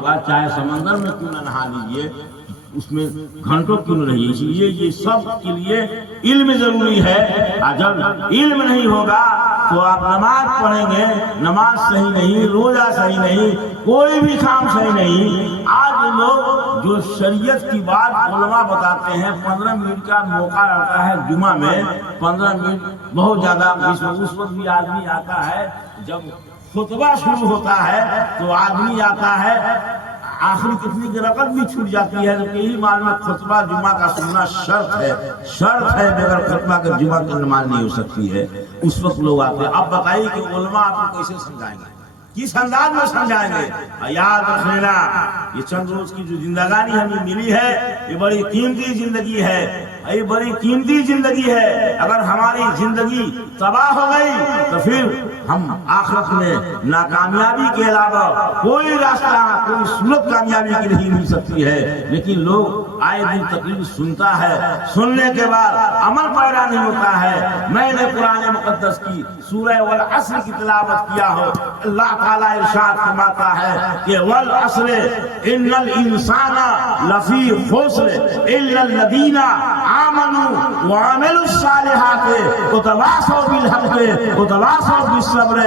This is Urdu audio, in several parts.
ہوگا، چاہے سمندر میں کیوں نہ نہا لیجیے، اس میں گھنٹوں کیوں نہ رہیے، اس لیے یہ سب کے لیے علم ضروری ہے۔ اور جب علم نہیں ہوگا تو آپ نماز پڑھیں گے، نماز صحیح نہیں، روزہ صحیح نہیں، کوئی بھی کام صحیح نہیں۔ آج لوگ جو شریعت کی بات علماء بتاتے ہیں، 15 منٹ کا موقع رہتا ہے جمعہ میں، 15 منٹ بہت زیادہ، اس وقت بھی آدمی آتا ہے جب خطبہ شروع ہوتا ہے تو آدمی آتا ہے، آخری کتنی کی رکعت بھی چھوٹ جاتی ہے، تو یہی معلوم ہے خطبہ جمعہ کا سننا شرط ہے، شرط ہے، بغیر خطبہ کے جمعہ کی نماز نہیں ہو سکتی ہے۔ اس وقت لوگ آتے ہیں۔ اب بتائیے کہ علماء آپ کو کیسے سمجھائیں گے، کس انداز میں سمجھائیں گے؟ یاد رکھ لینا، یہ چند روز کی جو زندگانی ہمیں ملی ہے، یہ بڑی قیمتی زندگی ہے، یہ بڑی قیمتی زندگی ہے۔ اگر ہماری زندگی تباہ ہو گئی تو پھر ہم آخرت میں ناکامیابی کے علاوہ کوئی راستہ، کوئی صورت کامیابی کی نہیں مل سکتی ہے۔ لیکن لوگ آئے دن تقریر سنتا ہے، سننے کے بعد عمل پیدا نہیں ہوتا ہے۔ میں نے قرآن مقدس کی سورہ والعصر کی تلاوت کیا ہو، اللہ تعالیٰ ارشاد فرماتا ہے کہ والعصر ان الانسان لفی خسر الا الذین آمنوا وعملوا الصالحات وتواصوا بالحق وتواصوا بالصبر۔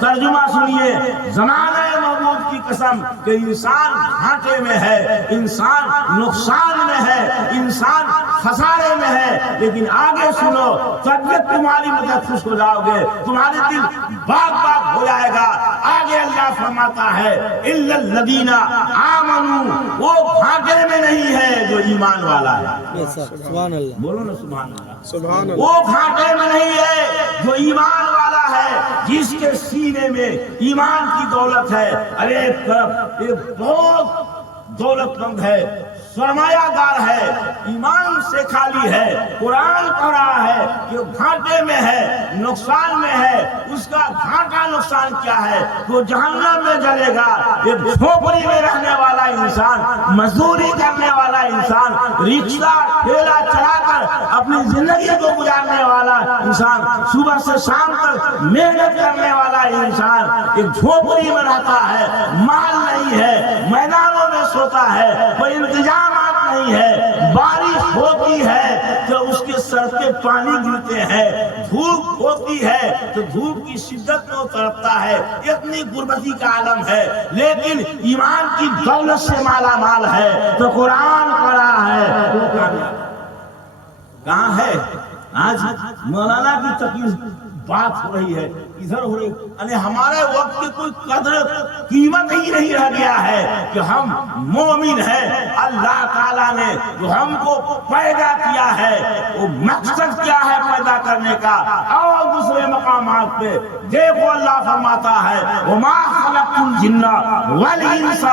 ترجمہ سنیے، زمانہ موجود کی قسم کہ انسان گھاٹے میں ہے، انسان نقصان میں ہے، انسان خسارے میں ہے، لیکن آگے سنو، طبیعت تمہاری مدد خوش ہو جاؤ گے، تمہارے دل باغ باغ ہو جائے گا۔ آگے اللہ فرماتا ہے الا الذین آمنوا، وہ گھاٹے میں نہیں ہے جو ایمان والا ہے۔ سبحان اللہ، بولو نا سبحان اللہ۔ سبحان اللہ۔ وہ گھاٹے میں نہیں ہے جو ایمان والا ہے، جس کے سینے میں ایمان کی دولت ہے۔ ارے ایک طرف ایک بہت دولت مند ہے، سرمایہ دار ہے، ایمان سے خالی ہے، قرآن پڑھ رہا ہے کہ گھاٹے میں ہے، نقصان میں ہے۔ اس کا گھاٹا نقصان کیا ہے؟ وہ جہنم میں جلے گا۔ ایک جھوپڑی میں رہنے والا انسان، مزدوری کرنے والا انسان، رکشہ ٹھیلا چلا کر اپنی زندگی کو گزارنے والا انسان، صبح سے شام تک محنت کرنے والا انسان ایک جھوپڑی میں رہتا ہے، مال نہیں ہے، میدانوں میں سوتا ہے، کوئی انتظامات نہیں ہے، بارش ہوتی ہے تو اس کے سر پہ پانی گرتے ہیں، دھوپ ہوتی ہے تو دھوپ کی شدت میں تڑپتا ہے، اتنی غربتی کا عالم ہے، لیکن ایمان کی دولت سے مالا مال ہے تو قرآن پڑھا ہے، وہ کامیاب کہاں ہے؟ آج مولانا کی تقریر بات ہو رہی ہے، ادھر ہو رہی، یعنی ہمارے وقت کی کوئی قدر قیمت ہی نہیں رہ گیا ہے کہ ہم مومن ہیں۔ اللہ تعالیٰ نے جو ہم کو پیدا کیا ہے، وہ مقصد کیا ہے پیدا کرنے کا؟ اور دوسرے مقامات پہ دیکھو، اللہ فرماتا ہے وَمَا خَلَقْتُ الْجِنَّ وَالْإِنسَ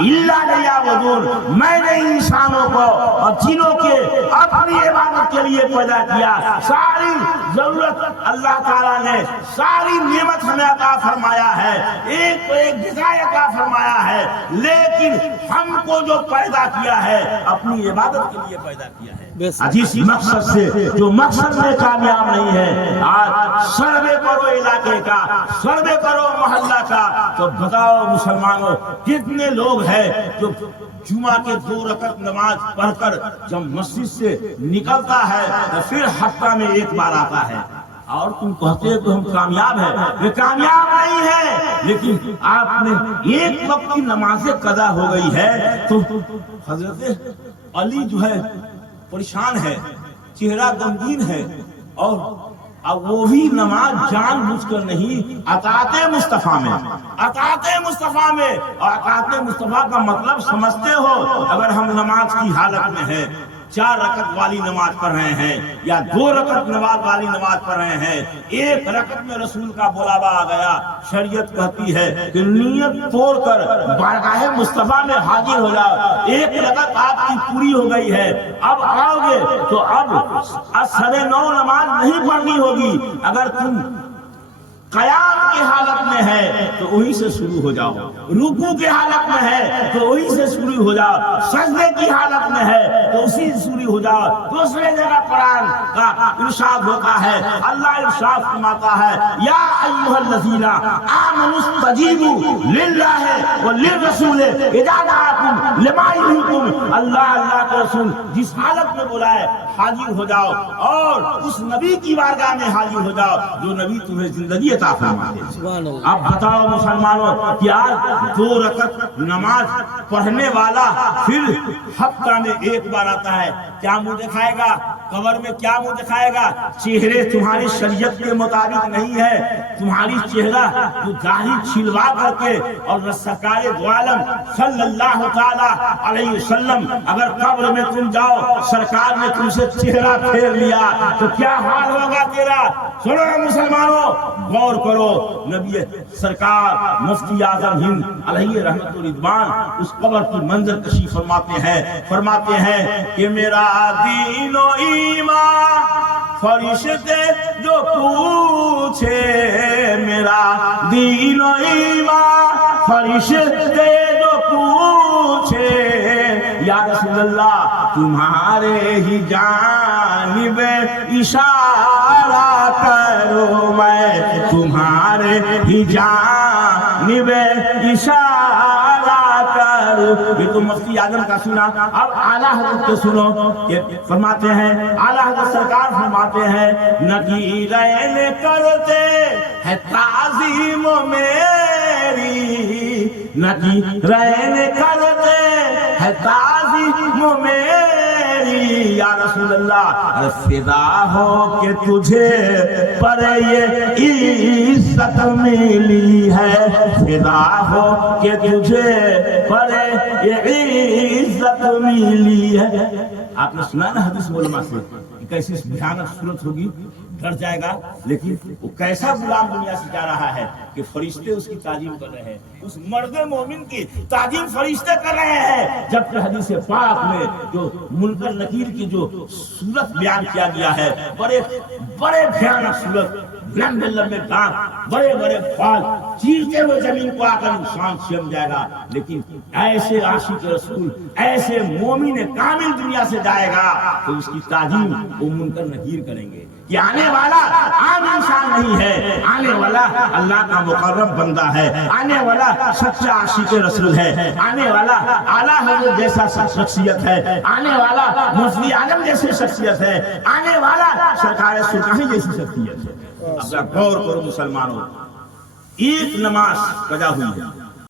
إِلَّا لِيَعْبُدُونِ، میں نے انسانوں کو اور جنوں کے اپنی عبادت کے لیے پیدا کیا۔ ساری ضرورت اللہ تعالیٰ نے، ساری نعمت ہمیں عطا فرمایا ہے، ایک تو ایک غذا عطا فرمایا ہے، لیکن ہم کو جو پیدا کیا ہے اپنی عبادت کے لیے پیدا کیا ہے، جس مقصد سے جو مقصد میں کامیاب نہیں ہے۔ آج سروے کرو علاقے کا، سروے کرو محلہ کا، تو بتاؤ مسلمانوں کتنے لوگ ہیں جو جمعہ کے 2 رکعت نماز پڑھ کر جب مسجد سے نکلتا ہے تو پھر ہفتہ میں 1 بار آتا ہے، اور تم کہتے ہیں کہ ہم کامیاب ہیں۔ یہ کامیاب نہیں ہے، لیکن آپ نے ایک وقت کی نمازیں قضا ہو گئی ہے تو حضرت علی جو ہے پریشان ہے، چہرہ غمگین ہے، اور اب وہ بھی نماز جان بوجھ کر نہیں، اطاعت مصطفیٰ میں، اطاعت مصطفیٰ میں، اور اطاعت مصطفیٰ کا مطلب سمجھتے ہو؟ اگر ہم نماز کی حالت میں ہیں، 4 رکعت والی نماز پڑھ رہے ہیں یا 2 رکعت نماز والی نماز پڑھ رہے ہیں، 1 رکعت میں رسول کا بلاوا آ گیا، شریعت کہتی ہے کہ نیت توڑ کر بارگاہ مصطفیٰ میں حاضر ہو جاؤ، 1 رکعت آپ کی پوری ہو گئی ہے، اب آؤ گے تو اب 9:30 نماز نہیں پڑھنی ہوگی۔ اگر تم قیام کی حالت میں ہے تو وہی سے شروع ہو جاؤ، رکوع کی حالت میں ہے تو وہی سے شروع ہو جاؤ، سجدے کی حالت میں ہے تو اسی سے شروع ہو جاؤ۔ دوسرے جگہ قرآن کا ارشاد ہوتا ہے، اللہ ارشاد فرماتا ہے یا ایھا الذین آمنوا استجیبوا للہ وللرسول اذا دعاکم لما یحییکم۔ اللہ کے رسول جس حالت میں بلائے حاضر ہو جاؤ، اور اس نبی کی بارگاہ میں حاضر ہو جاؤ جو نبی تمہیں زندگی عطا فرماتے ہیں۔ اب بتاؤ مسلمانوں، کیا 2 رکعت نماز پڑھنے والا پھر ہفتہ میں 1 بار آتا ہے، کیا منہ دکھائے گا؟ قبر میں کیا منہ دکھائے گا؟ چہرے تمہاری شریعت کے مطابق نہیں ہے، تمہاری چہرہ تو داڑھی چھلوا کر کے، اور سرکار دو عالم صلی اللہ تعالی علیہ وسلم اگر قبر میں تم جاؤ، سرکار نے تم سے چہرہ پھیر لیا تو کیا حال ہوگا تیرا؟ سنو مسلمانوں، غور کرو، نبی سرکار مفتی اعظم ہند علیہ رحمت الرضوان اس قبر کی منظر کشی فرماتے ہیں کہ میرا دین و ایمان فرشتے جو پوچھے، میرا دین و ایمان فرشتے جو پوچھے، یا رسول اللہ تمہارے ہی جانب اشارہ کرو، میں تمہارے ہی جانب اشارہ کروں۔ یہ تو مفتی اعظم کا سنا، اب اعلیٰ حضرت کے سنو کہ فرماتے ہیں، اعلیٰ حضرت سرکار فرماتے ہیں نکیرین کرتے ہے تعظیم میری، نکیرین کرتے ہے تعظیم میری، یا رسول اللہ فدا ہو کہ تجھے پر یہ عزت ملی ہے، فدا ہو کہ تجھے پر یہ عزت ملی ہے۔ آپ نے سنا نا حدیث علماء سے کہ کیسی بھیانک صورت ہوگی، ڈر جائے گا، لیکن وہ کیسا غلام دنیا سے جا رہا ہے کہ فرشتے اس کی تعظیم کر رہے ہیں، اس مرد مومن کی تعظیم فرشتے کر رہے ہیں، جبکہ حدیث پاک میں جو منکر نکیر کی جو صورت بیان کیا گیا ہے، بڑے بھیانک صورت، لمبے لمبے دانت، بڑے بڑے بال، چیرتے ہوئے زمین کو آ کر انسان سم جائے گا، لیکن ایسے عاشق رسول، ایسے مومن کامل دنیا سے جائے گا تو اس کی تعظیم وہ منکر نکیر کریں گے کہ آنے والا عام انسان نہیں ہے، آنے والا اللہ کا مقرب بندہ ہے، آنے والا سچا عاشق رسول ہے، آنے والا اعلیٰ حضرت جیسا شخصیت ہے، آنے والا مفتی اعظم جیسی شخصیت ہے، آنے والا سرکار سلطانی جیسی شخصیت ہے۔ اب غور کرو مسلمانوں، ایک نماز قضا ہوئی ہے،